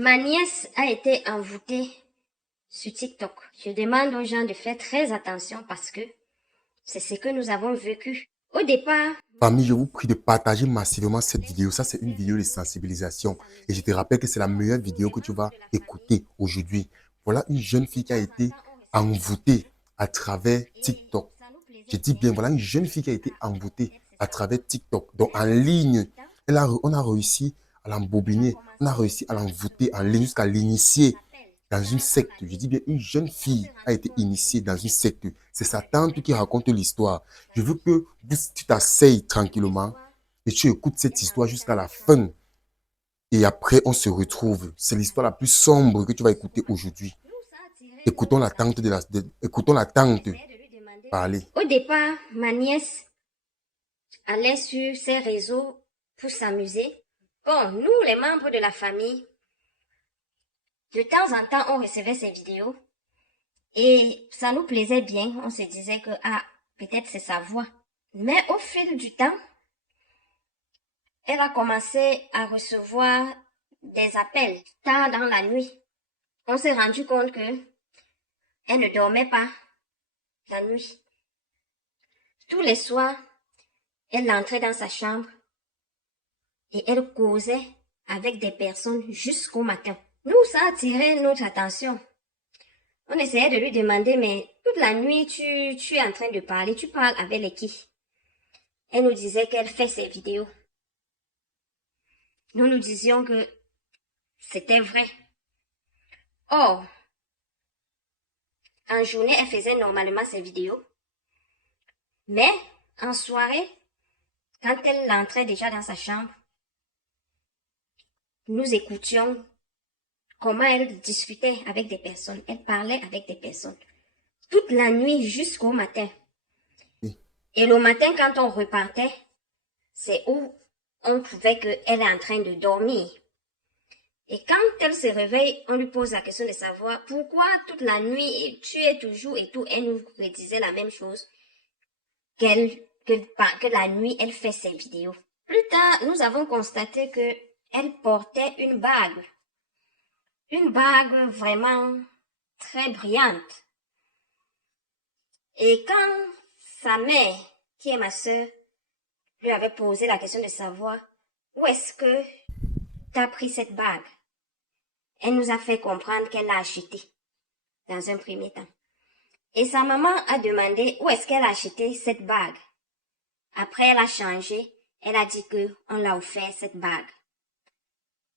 Ma nièce a été envoûtée sur TikTok. Je demande aux gens de faire très attention parce que c'est ce que nous avons vécu. Au départ, Famille, je vous prie de partager massivement cette vidéo. Ça, c'est une vidéo de sensibilisation. Et je te rappelle que c'est la meilleure vidéo que tu vas écouter aujourd'hui. Voilà une jeune fille qui a été envoûtée à travers TikTok. Je dis bien, voilà une jeune fille qui a été envoûtée à travers TikTok. Donc, en ligne, on a réussi à l'embobiner. On a réussi à l'envoûter en ligne jusqu'à l'initier dans une secte. Je dis bien, une jeune fille a été initiée dans une secte. C'est sa tante qui raconte l'histoire. Je veux que tu t'asseyes tranquillement et tu écoutes cette histoire jusqu'à la fin. Et après, on se retrouve. C'est l'histoire la plus sombre que tu vas écouter aujourd'hui. Écoutons la tante parler. au départ, ma nièce allait sur ses réseaux pour s'amuser. Bon, nous, les membres de la famille, de temps en temps, on recevait ces vidéos et ça nous plaisait bien. On se disait que, peut-être c'est sa voix. Mais au fil du temps, elle a commencé à recevoir des appels tard dans la nuit. On s'est rendu compte que elle ne dormait pas la nuit. Tous les soirs, elle entrait dans sa chambre et elle causait avec des personnes jusqu'au matin. Nous, ça a attiré notre attention. On essayait de lui demander, mais toute la nuit, tu es en train de parler, tu parles avec les qui? Elle nous disait qu'elle fait ses vidéos. Nous nous disions que c'était vrai. Or, en journée, elle faisait normalement ses vidéos. Mais, en soirée, quand elle entrait déjà dans sa chambre, nous écoutions comment elle discutait avec des personnes. Elle parlait avec des personnes. Toute la nuit jusqu'au matin. Et le matin, quand on repartait, c'est où on trouvait qu'elle est en train de dormir. Et quand elle se réveille, on lui pose la question de savoir pourquoi toute la nuit tu es toujours et tout. Elle nous redisait la même chose que la nuit elle fait ses vidéos. Plus tard, nous avons constaté que elle portait une bague vraiment très brillante. Et quand sa mère, qui est ma sœur, lui avait posé la question de savoir où est-ce que tu as pris cette bague, elle nous a fait comprendre qu'elle l'a achetée dans un premier temps. Et sa maman a demandé où est-ce qu'elle a acheté cette bague. Après, elle a changé. Elle a dit que on l'a offert cette bague.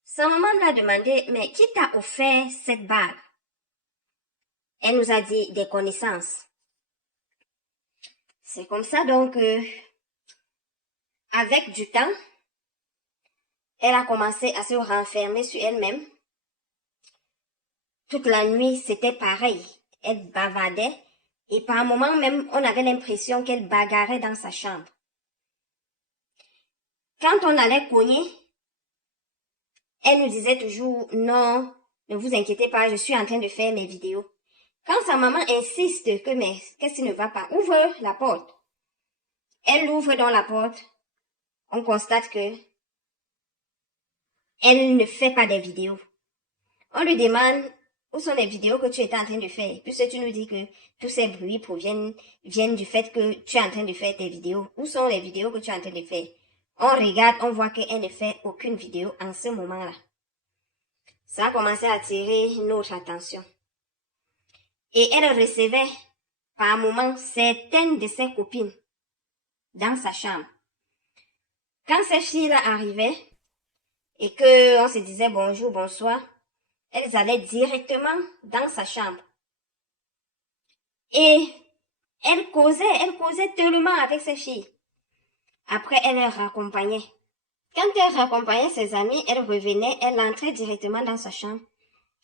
Sa maman lui a demandé, mais qui t'a offert cette bague? Elle nous a dit des connaissances. C'est comme ça donc, avec du temps, elle a commencé à se renfermer sur elle-même. Toute la nuit, c'était pareil. Elle bavardait et par moments même, on avait l'impression qu'elle bagarrait dans sa chambre. Quand on allait cogner, elle nous disait toujours, non, ne vous inquiétez pas, je suis en train de faire mes vidéos. Quand sa maman insiste que, mais qu'est-ce qui ne va pas? Ouvre la porte. Elle ouvre dans la porte. On constate que elle ne fait pas des vidéos. On lui demande où sont les vidéos que tu étais en train de faire. Puisque tu nous dis que tous ces bruits viennent du fait que tu es en train de faire tes vidéos. Où sont les vidéos que tu es en train de faire? On regarde, on voit qu'elle ne fait aucune vidéo en ce moment-là. Ça a commencé à attirer notre attention. Et elle recevait par moments certaines de ses copines dans sa chambre. Quand ces filles-là arrivaient et que on se disait bonjour, bonsoir, elles allaient directement dans sa chambre. Et elle causait tellement avec ces filles. Après, elle les raccompagnait. Quand elle raccompagnait ses amis, elle revenait, elle entrait directement dans sa chambre.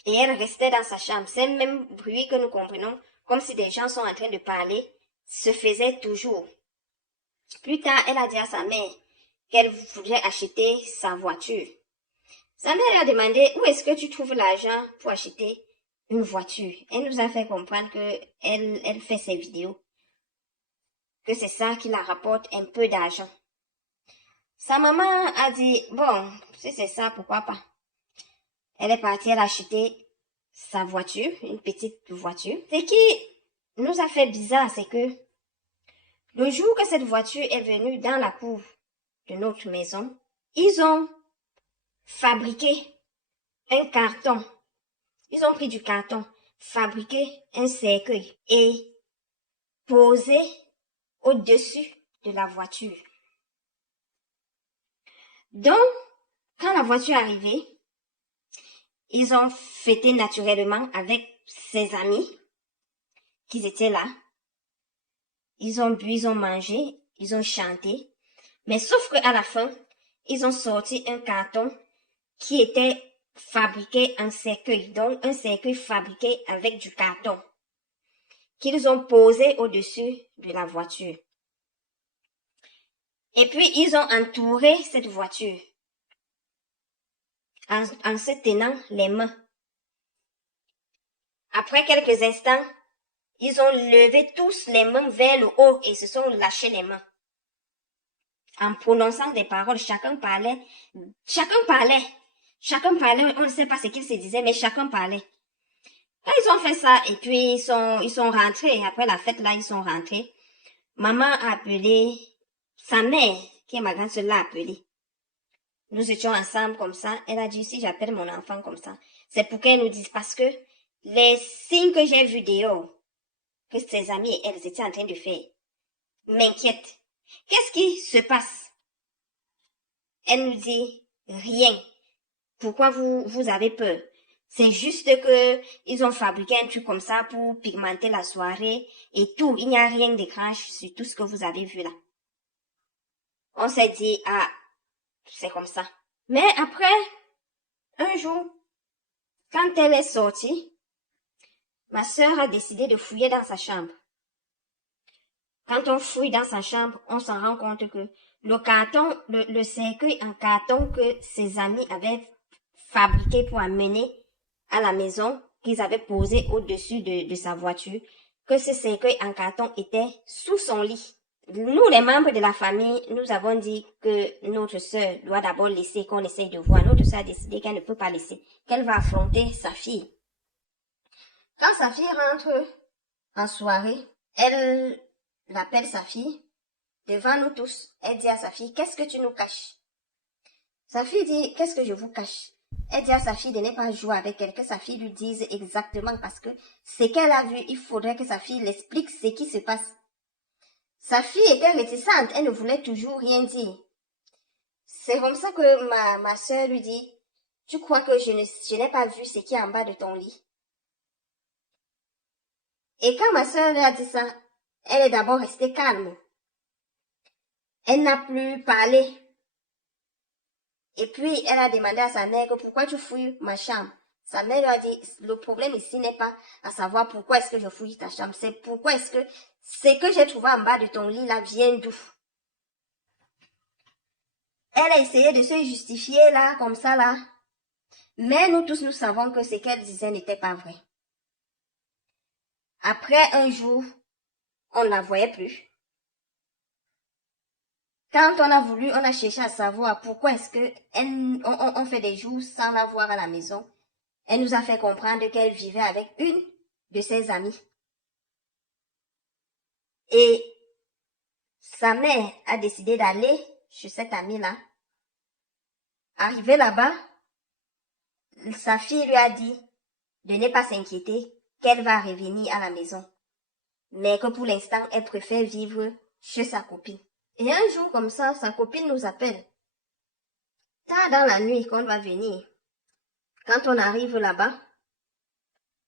Et elle restait dans sa chambre. C'est le même bruit que nous comprenons, comme si des gens sont en train de parler, se faisait toujours. Plus tard, elle a dit à sa mère qu'elle voulait acheter sa voiture. Sa mère lui a demandé où est-ce que tu trouves l'argent pour acheter une voiture. Elle nous a fait comprendre que elle fait ses vidéos, que c'est ça qui la rapporte un peu d'argent. Sa maman a dit, bon, si c'est ça, pourquoi pas. Elle est partie, elle a acheté sa voiture, une petite voiture. Ce qui nous a fait bizarre, c'est que le jour que cette voiture est venue dans la cour de notre maison, ils ont fabriqué un carton. Ils ont pris du carton, fabriqué un cercueil et posé au-dessus de la voiture. Donc, quand la voiture est arrivée, ils ont fêté naturellement avec ses amis qui étaient là. Ils ont bu, ils ont mangé, ils ont chanté. Mais sauf qu'à la fin, ils ont sorti un carton qui était fabriqué en cercueil. Donc, un cercueil fabriqué avec du carton qu'ils ont posé au-dessus de la voiture. Et puis, ils ont entouré cette voiture en se tenant les mains. Après quelques instants, ils ont levé tous les mains vers le haut et se sont lâchés les mains. En prononçant des paroles, chacun parlait, on ne sait pas ce qu'ils se disaient, mais chacun parlait. Quand ils ont fait ça, et puis ils sont rentrés, après la fête là, ils sont rentrés. Maman a appelé sa mère, qui est ma grande sœur, l'a appelée. Nous étions ensemble comme ça. Elle a dit, si j'appelle mon enfant comme ça, c'est pour qu'elle nous dise, parce que les signes que j'ai vus dehors, que ses amis et elles étaient en train de faire, m'inquiètent. Qu'est-ce qui se passe? Elle nous dit, rien. Pourquoi vous avez peur? C'est juste que ils ont fabriqué un truc comme ça pour pigmenter la soirée et tout. Il n'y a rien d'étrange sur tout ce que vous avez vu là. On s'est dit, ah, c'est comme ça. Mais après, un jour, quand elle est sortie, ma sœur a décidé de fouiller dans sa chambre. Quand on fouille dans sa chambre, on s'en rend compte que le carton, le cercueil en carton que ses amis avaient fabriqué pour amener à la maison, qu'ils avaient posé au-dessus de sa voiture, que ce cercueil en carton était sous son lit. Nous, les membres de la famille, nous avons dit que notre sœur doit d'abord laisser qu'on essaye de voir. Notre sœur a décidé qu'elle ne peut pas laisser, qu'elle va affronter sa fille. Quand sa fille rentre en soirée, elle appelle sa fille devant nous tous. Elle dit à sa fille, qu'est-ce que tu nous caches? Sa fille dit, qu'est-ce que je vous cache? Elle dit à sa fille de ne pas jouer avec elle, que sa fille lui dise exactement parce que ce qu'elle a vu, il faudrait que sa fille l'explique ce qui se passe. Sa fille était réticente, elle ne voulait toujours rien dire. C'est comme ça que ma soeur lui dit, tu crois que je n'ai pas vu ce qui est en bas de ton lit? Et quand ma soeur lui a dit ça, elle est d'abord restée calme. Elle n'a plus parlé. Et puis, elle a demandé à sa mère que pourquoi tu fouilles ma chambre. Sa mère lui a dit, le problème ici n'est pas à savoir pourquoi est-ce que je fouille ta chambre, c'est pourquoi est-ce que ce que j'ai trouvé en bas de ton lit là vient d'où. Elle a essayé de se justifier là, comme ça là. Mais nous tous, nous savons que ce qu'elle disait n'était pas vrai. Après un jour, on ne la voyait plus. Quand on a voulu, on a cherché à savoir pourquoi est-ce que on fait des jours sans la voir à la maison. Elle nous a fait comprendre qu'elle vivait avec une de ses amies. Et sa mère a décidé d'aller chez cette amie-là. Arrivée là-bas, sa fille lui a dit de ne pas s'inquiéter, qu'elle va revenir à la maison. Mais que pour l'instant, elle préfère vivre chez sa copine. Et un jour comme ça, sa copine nous appelle. Tard dans la nuit qu'on va venir. Quand on arrive là-bas,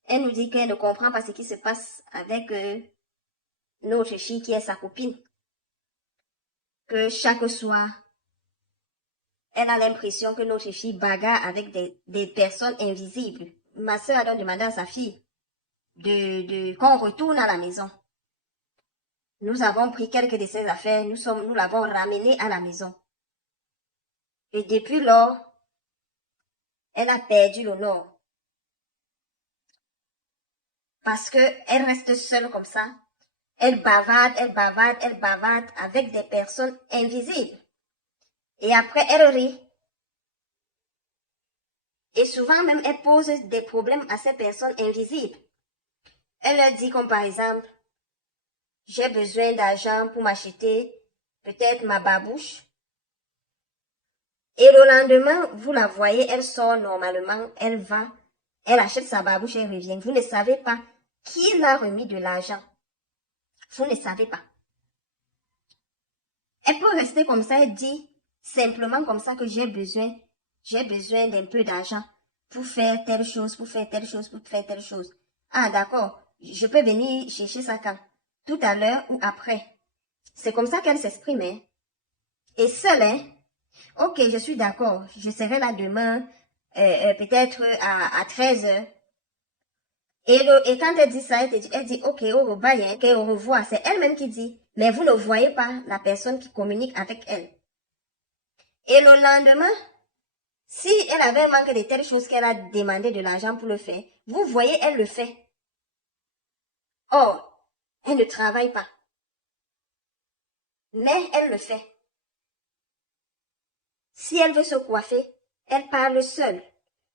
elle nous dit qu'elle ne comprend pas ce qui se passe avec notre fille qui est sa copine. Que chaque soir, elle a l'impression que notre fille bagarre avec des personnes invisibles. Ma sœur a donc demandé à sa fille qu'on retourne à la maison. Nous avons pris quelques de ses affaires, nous l'avons ramenée à la maison. Et depuis lors, elle a perdu le nord. Parce que elle reste seule comme ça. Elle bavarde avec des personnes invisibles. Et après, elle rit. Et souvent même, elle pose des problèmes à ces personnes invisibles. Elle leur dit comme par exemple, j'ai besoin d'argent pour m'acheter peut-être ma babouche. Et le lendemain, vous la voyez, elle sort normalement, elle va, elle achète sa babouche, elle revient. Vous ne savez pas qui l'a remis de l'argent. Vous ne savez pas. Elle peut rester comme ça, elle dit simplement comme ça que j'ai besoin d'un peu d'argent pour faire telle chose, pour faire telle chose, pour faire telle chose. Ah, d'accord, je peux venir chercher ça quand? Tout à l'heure ou après. C'est comme ça qu'elle s'exprime, hein. Et seule, hein. Ok, je suis d'accord, je serai là demain, peut-être à 13 heures. Et quand elle dit ça, elle dit, ok, au revoir, hein, ok, au revoir. C'est elle-même qui dit, mais vous ne voyez pas la personne qui communique avec elle. Et le lendemain, si elle avait manqué de telle chose qu'elle a demandé de l'argent pour le faire, vous voyez, elle le fait. Or, elle ne travaille pas. Mais elle le fait. Si elle veut se coiffer, elle parle seule.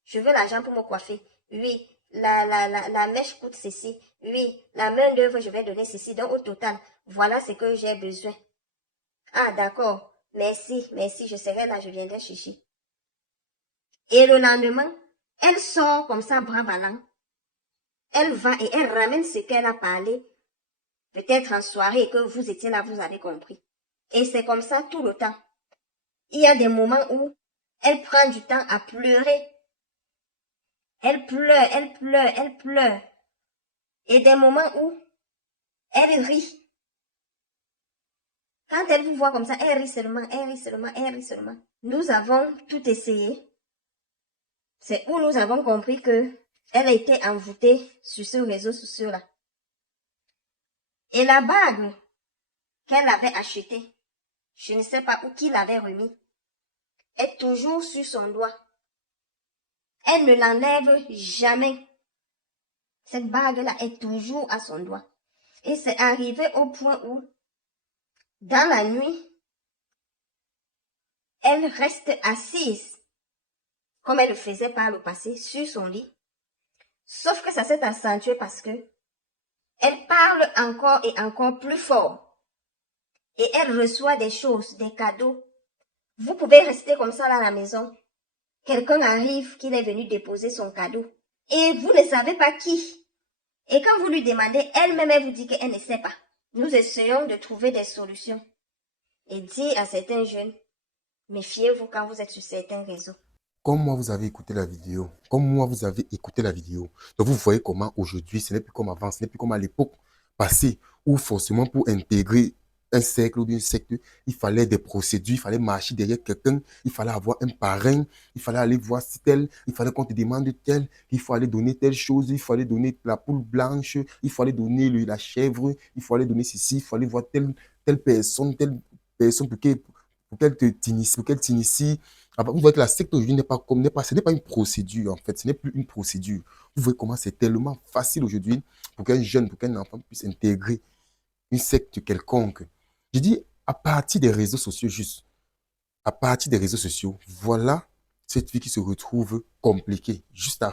Je veux l'argent pour me coiffer. Oui, la mèche coûte ceci. Oui, la main d'œuvre, je vais donner ceci. Donc, au total, voilà ce que j'ai besoin. Ah, d'accord. Merci, merci, je serai là, je viendrai chercher. Et le lendemain, elle sort comme ça, bras ballants. Elle va et elle ramène ce qu'elle a parlé, peut-être en soirée, et que vous étiez là, vous avez compris. Et c'est comme ça tout le temps. Il y a des moments où elle prend du temps à pleurer. Elle pleure, elle pleure, elle pleure. Et des moments où elle rit. Quand elle vous voit comme ça, elle rit seulement, elle rit seulement, elle rit seulement. Nous avons tout essayé. C'est où nous avons compris que elle a été envoûtée sur ce réseau social-là. Et la bague qu'elle avait achetée, je ne sais pas où qui l'avait remis, est toujours sur son doigt. Elle ne l'enlève jamais. Cette bague-là est toujours à son doigt. Et c'est arrivé au point où, dans la nuit, elle reste assise, comme elle le faisait par le passé, sur son lit. Sauf que ça s'est accentué parce que elle parle encore et encore plus fort. Et elle reçoit des choses, des cadeaux. Vous pouvez rester comme ça là à la maison. Quelqu'un arrive qu'il est venu déposer son cadeau. Et vous ne savez pas qui. Et quand vous lui demandez, elle-même, elle vous dit qu'elle ne sait pas. Nous essayons de trouver des solutions. Et dire à certains jeunes, méfiez-vous quand vous êtes sur certains réseaux. Comme moi, vous avez écouté la vidéo, comme moi, vous avez écouté la vidéo. Donc, vous voyez comment aujourd'hui, ce n'est plus comme avant, ce n'est plus comme à l'époque passée, où forcément pour intégrer un cercle ou une secte, il fallait des procédures, il fallait marcher derrière quelqu'un, il fallait avoir un parrain, il fallait aller voir si tel, il fallait qu'on te demande tel, il faut aller donner telle chose, il fallait donner la poule blanche, il fallait donner la chèvre, il fallait donner ceci, il fallait voir telle personne pour qu'elle t'initie, pour qu'elle t'initie. Vous voyez que la secte aujourd'hui ce n'est pas une procédure en fait, ce n'est plus une procédure. Vous voyez comment c'est tellement facile aujourd'hui pour qu'un jeune, pour qu'un enfant puisse intégrer une secte quelconque. Je dis à partir des réseaux sociaux juste, à partir des réseaux sociaux, voilà cette vie qui se retrouve compliquée juste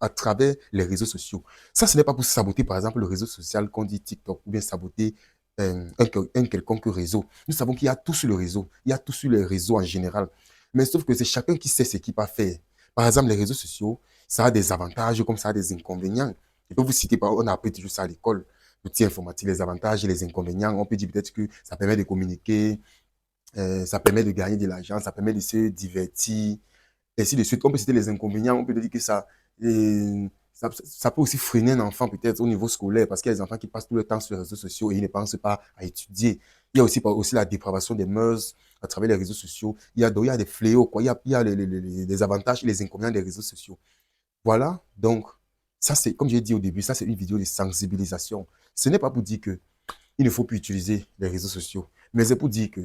à travers les réseaux sociaux. Ça, ce n'est pas pour saboter par exemple le réseau social qu'on dit TikTok ou bien saboter un quelconque réseau. Nous savons qu'il y a tout sur le réseau, il y a tout sur les réseaux en général. Mais sauf que c'est chacun qui sait ce qu'il va faire. Par exemple, les réseaux sociaux, ça a des avantages comme ça a des inconvénients. Je peux vous citer, on a appris toujours ça à l'école, l'outil informatique, les avantages et les inconvénients. On peut dire peut-être que ça permet de communiquer, ça permet de gagner de l'argent, ça permet de se divertir, ainsi de suite. On peut citer les inconvénients, on peut dire que ça peut aussi freiner un enfant peut-être au niveau scolaire parce qu'il y a des enfants qui passent tout le temps sur les réseaux sociaux et ils ne pensent pas à étudier. Il y a aussi la dépravation des mœurs à travers les réseaux sociaux. Il y a des fléaux, quoi. Il y a les avantages et les inconvénients des réseaux sociaux. Voilà, donc, ça c'est, comme j'ai dit au début, ça c'est une vidéo de sensibilisation. Ce n'est pas pour dire que il ne faut plus utiliser les réseaux sociaux, mais c'est pour dire que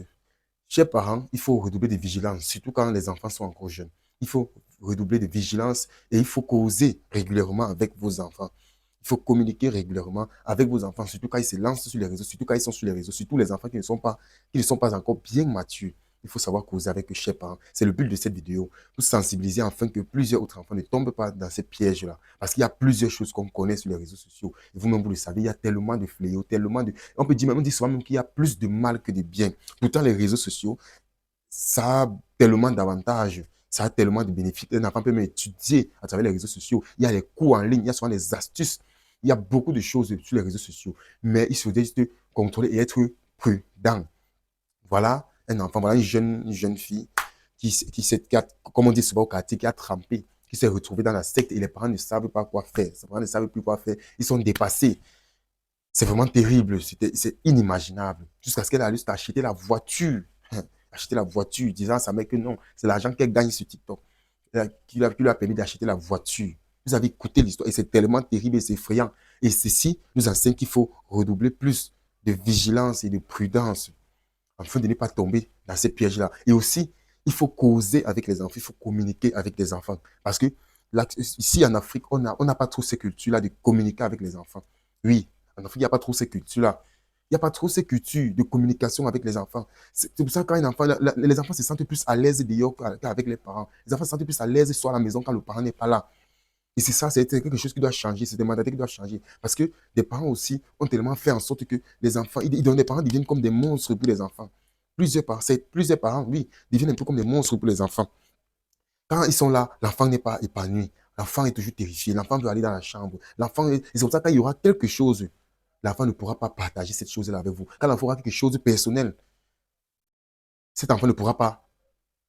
chers parents, il faut redoubler de vigilance, surtout quand les enfants sont encore jeunes. Il faut redoubler de vigilance et il faut causer régulièrement avec vos enfants. Il faut communiquer régulièrement avec vos enfants, surtout quand ils se lancent sur les réseaux, surtout quand ils sont sur les réseaux, surtout les enfants qui ne sont pas encore bien matures. Il faut savoir causer avec eux, chers parents. C'est le but de cette vidéo. Pour sensibiliser afin que plusieurs autres enfants ne tombent pas dans ces pièges-là. Parce qu'il y a plusieurs choses qu'on connaît sur les réseaux sociaux. Et vous-même, vous le savez, il y a tellement de fléaux, tellement de... On peut dire, même, on dit souvent même qu'il y a plus de mal que de bien. Pourtant, les réseaux sociaux, ça a tellement d'avantages. Ça a tellement de bénéfices. Un enfant peut même étudier à travers les réseaux sociaux. Il y a les cours en ligne, il y a souvent des astuces. Il y a beaucoup de choses sur les réseaux sociaux. Mais il faut juste contrôler et être prudent. Voilà un enfant, voilà une jeune fille comme on dit souvent au quartier, qui a trempé, qui s'est retrouvée dans la secte et les parents ne savent pas quoi faire. Les parents ne savent plus quoi faire. Ils sont dépassés. C'est vraiment terrible. C'est inimaginable. Jusqu'à ce qu'elle a juste acheté la voiture. Acheter la voiture, disant à sa mère que non, c'est l'argent qu'elle gagne sur TikTok qui lui a permis d'acheter la voiture. Vous avez écouté l'histoire et c'est tellement terrible et c'est effrayant. Et ceci nous enseigne qu'il faut redoubler plus de vigilance et de prudence afin de ne pas tomber dans ces pièges-là. Et aussi, il faut causer avec les enfants, il faut communiquer avec les enfants. Parce que là, ici en Afrique, on n'a pas trop ces cultures-là de communiquer avec les enfants. Oui, en Afrique, il n'y a pas trop ces cultures-là. Il n'y a pas trop ces cultures de communication avec les enfants. C'est pour ça que quand un enfant, les enfants se sentent plus à l'aise dehors qu'avec les parents. Les enfants se sentent plus à l'aise soit à la maison quand le parent n'est pas là. Et c'est ça, c'est quelque chose qui doit changer, c'est des mentalités qui doivent changer. Parce que les parents aussi ont tellement fait en sorte que les enfants, les parents deviennent comme des monstres pour les enfants. Plusieurs parents, oui, deviennent un peu comme des monstres pour les enfants. Quand ils sont là, l'enfant n'est pas épanoui. L'enfant est toujours terrifié. L'enfant veut aller dans la chambre. Et c'est pour ça que quand il y aura quelque chose, l'enfant ne pourra pas partager cette chose-là avec vous. Quand l'enfant aura quelque chose de personnel, cet enfant ne pourra pas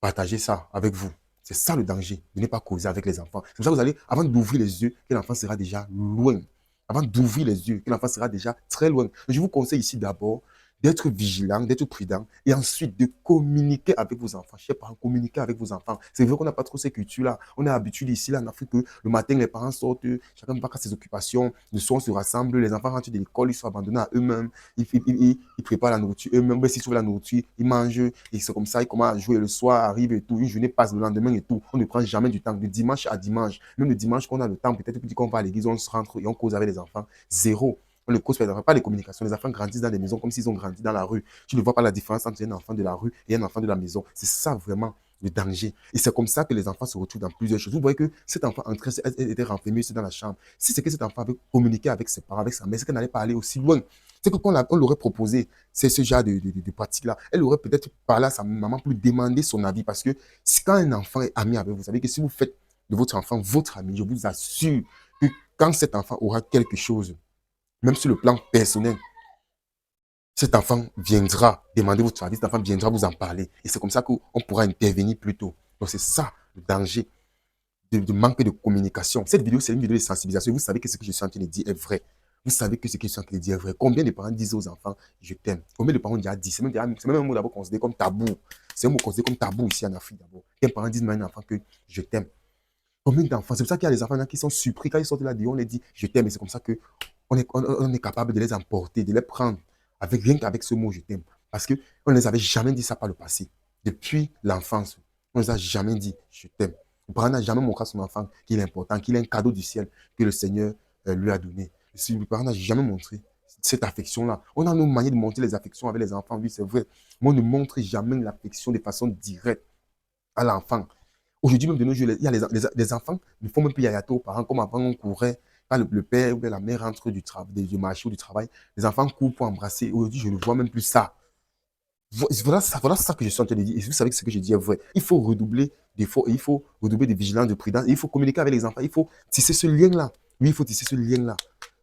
partager ça avec vous. C'est ça le danger, de ne pas causer avec les enfants. C'est pour ça que vous allez, avant d'ouvrir les yeux, que l'enfant sera déjà loin. Avant d'ouvrir les yeux, que l'enfant sera déjà très loin. Je vous conseille ici d'abord d'être vigilant, d'être prudent, et ensuite de communiquer avec vos enfants. Chers parents, communiquer avec vos enfants. C'est vrai qu'on n'a pas trop ces cultures-là. On est habitué ici, là, en Afrique, que le matin, les parents sortent, chacun va à ses occupations, le soir, on se rassemble, les enfants rentrent de l'école, ils sont abandonnés à eux-mêmes, ils préparent la nourriture eux-mêmes, mais s'ils trouvent la nourriture, ils mangent, et c'est comme ça, ils commencent à jouer, le soir arrive et tout, une journée passe le lendemain et tout. On ne prend jamais du temps, de dimanche à dimanche. Même le dimanche qu'on a le temps, peut-être qu'on va à l'église, on se rentre et on cause avec les enfants. Zéro. On ne cause pas les communications. Les enfants grandissent dans des maisons comme s'ils ont grandi dans la rue. Tu ne vois pas la différence entre un enfant de la rue et un enfant de la maison. C'est ça vraiment le danger. Et c'est comme ça que les enfants se retrouvent dans plusieurs choses. Vous voyez que cet enfant en train était renfermé dans la chambre. Si c'est que cet enfant avait communiqué avec ses parents, avec sa mère, c'est qu'elle n'allait pas aller aussi loin. C'est que quand on l'aurait proposé, c'est ce genre de pratique-là, elle aurait peut-être parlé à sa maman pour lui demander son avis. Parce que quand un enfant est ami avec vous, vous savez que si vous faites de votre enfant votre ami, je vous assure que quand cet enfant aura quelque chose, même sur le plan personnel, cet enfant viendra demander votre avis, cet enfant viendra vous en parler. Et c'est comme ça qu'on pourra intervenir plus tôt. Donc c'est ça le danger de manque de communication. Cette vidéo, c'est une vidéo de sensibilisation. Vous savez que ce que je suis en train de dire est vrai. Vous savez que ce que je suis en train de dire est vrai. Combien de parents disent aux enfants, je t'aime? Combien de parents ont déjà dit? C'est même un mot d'abord considéré comme tabou. C'est un mot considéré comme tabou ici en Afrique d'abord. Quels parents disent à un enfant que je t'aime? Combien d'enfants? C'est pour ça qu'il y a des enfants là qui sont surpris quand ils sortent de là, on les dit je t'aime. Et c'est comme ça que on est capable de les emporter, de les prendre rien qu'avec ce mot je t'aime. Parce qu'on ne les avait jamais dit ça par le passé. Depuis l'enfance, on ne les a jamais dit je t'aime. Le parent n'a jamais montré à son enfant qu'il est important, qu'il est un cadeau du ciel que le Seigneur lui a donné. Le parent n'a jamais montré cette affection-là. On a nos manières de montrer les affections avec les enfants, oui, c'est vrai. Mais on ne montre jamais l'affection de façon directe à l'enfant. Aujourd'hui, même de nos jours, il y a les enfants ne font même plus yayato aux parents, comme avant on courait. Quand le père ou la mère rentre du marché ou du travail, les enfants courent pour embrasser. Aujourd'hui, je ne vois même plus ça. Voilà ça que je suis en train de dire. Et vous savez que ce que je dis est vrai. Il faut redoubler d'efforts, il faut redoubler de vigilance, de prudence, il faut communiquer avec les enfants. Il faut tisser ce lien-là. Oui, il faut tisser ce lien-là.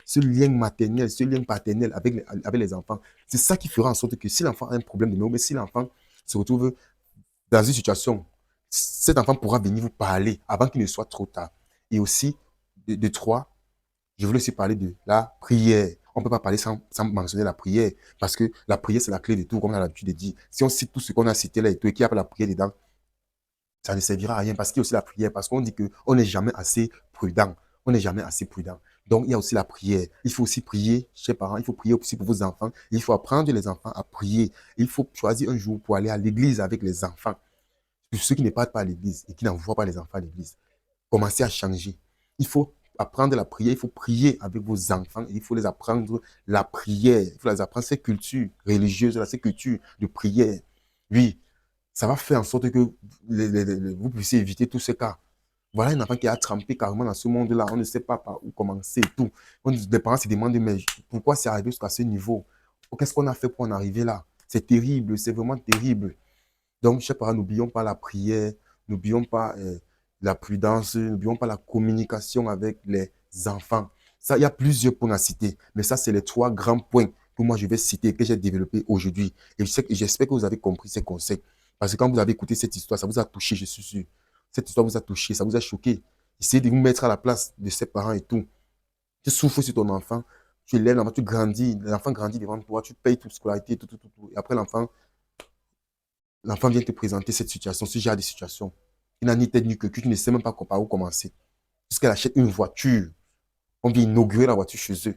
Ce lien maternel, ce lien paternel avec les enfants. C'est ça qui fera en sorte que si l'enfant a un problème de mémoire, mais si l'enfant se retrouve dans une situation, cet enfant pourra venir vous parler avant qu'il ne soit trop tard. Et aussi, de trois, je voulais aussi parler de la prière. On ne peut pas parler sans mentionner la prière, parce que la prière, c'est la clé de tout, comme on a l'habitude de dire. Si on cite tout ce qu'on a cité là et tout, et qu'il n'y a pas la prière dedans, ça ne servira à rien, parce qu'il y a aussi la prière, parce qu'on dit qu'on n'est jamais assez prudent. On n'est jamais assez prudent. Donc, il y a aussi la prière. Il faut aussi prier, chers parents, il faut prier aussi pour vos enfants. Il faut apprendre les enfants à prier. Il faut choisir un jour pour aller à l'église avec les enfants. Pour ceux qui ne partent pas à l'église et qui n'envoient pas les enfants à l'église, commencez à changer. Il faut apprendre la prière, il faut prier avec vos enfants, il faut les apprendre la prière, il faut les apprendre ces cultures religieuses, ces cultures de prière. Oui, Ça va faire en sorte que vous puissiez éviter tous ces cas. Voilà un enfant qui a trempé carrément dans ce monde-là. On ne sait pas par où commencer et tout. Les parents se demandent, mais pourquoi c'est arrivé jusqu'à ce niveau? Qu'est-ce qu'on a fait pour en arriver là? C'est terrible, c'est vraiment terrible. Donc, chers parents, n'oublions pas la prière, n'oublions pas la prudence, n'oublions pas la communication avec les enfants. Ça, il y a plusieurs points à citer, mais ça, c'est les 3 grands points que moi, je vais citer, que j'ai développés aujourd'hui. Et j'espère que vous avez compris ces conseils. Parce que quand vous avez écouté cette histoire, ça vous a touché, je suis sûr. Cette histoire vous a touché, ça vous a choqué. Essayez de vous mettre à la place de ses parents et tout. Tu souffres sur ton enfant, tu l'aides, l'enfant, tu grandis, l'enfant grandit devant toi, tu payes toute scolarité, tout. Et après, l'enfant vient te présenter cette situation, ce genre de situation. Il n'a ni tête ni queue, tu ne sais même pas par où commencer. Jusqu'elle achète une voiture, on vient inaugurer la voiture chez eux.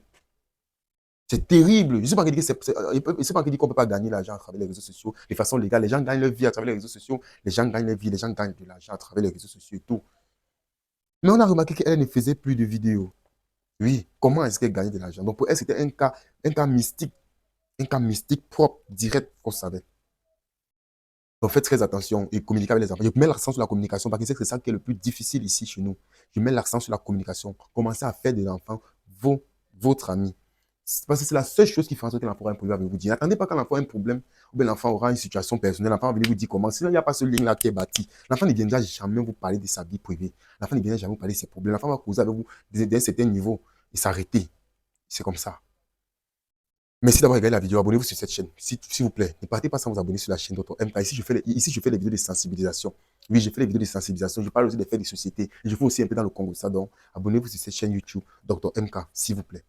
C'est terrible. Je ne sais pas qui dit qu'on ne peut pas gagner l'argent à travers les réseaux sociaux de façon légale. Les gens gagnent leur vie à travers les réseaux sociaux. Les gens gagnent leur vie, les gens gagnent de l'argent à travers les réseaux sociaux et tout. Mais on a remarqué qu'elle ne faisait plus de vidéos. Oui, comment est-ce qu'elle gagnait de l'argent? Donc pour elle, c'était un cas mystique propre, direct, qu'on savait. Donc faites très attention et communiquez avec les enfants. Je mets l'accent sur la communication parce que c'est ça qui est le plus difficile ici chez nous. Je mets l'accent sur la communication. Commencez à faire de l'enfant votre ami. Parce que c'est la seule chose qui fera en sorte que l'enfant aura un problème avec vous. N'attendez pas quand l'enfant a un problème ou bien l'enfant aura une situation personnelle. L'enfant va venir vous dire comment. Sinon, il n'y a pas ce lien-là qui est bâti. L'enfant ne viendra jamais vous parler de sa vie privée. L'enfant ne viendra jamais vous parler de ses problèmes. L'enfant va causer avec vous d'un certain niveau et s'arrêter. C'est comme ça. Merci d'avoir regardé la vidéo. Abonnez-vous sur cette chaîne, s'il vous plaît. Ne partez pas sans vous abonner sur la chaîne Dr MK. Ici, je fais les vidéos de sensibilisation. Oui, je fais les vidéos de sensibilisation. Je parle aussi des faits de société. Je fais aussi un peu dans le Congo. Ça, donc, abonnez-vous sur cette chaîne YouTube, Dr MK, s'il vous plaît.